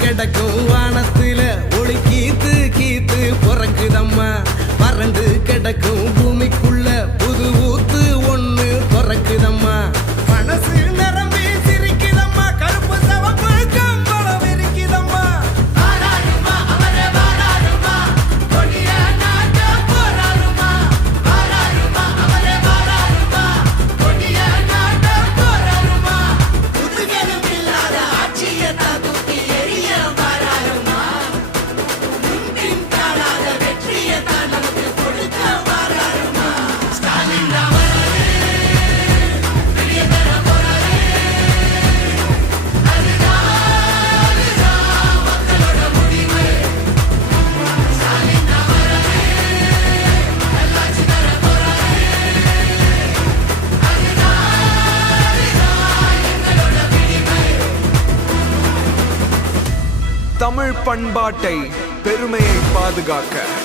கிடக்கும் வானத்துல ஒளி கீத்து கீத்து பிறக்குதம்மா வறண்டு கிடக்கும் பூமிக்குள்ள புது ஊத்து ஒண்ணு பிறக்குதம்மா மனசு நிரம்பி சிரிக்குதம்மா கருப்பு சவப்பு கம்பளம் இருக்குதம்மா தமிழ் பண்பாட்டை பெருமையை பாதுகாக்க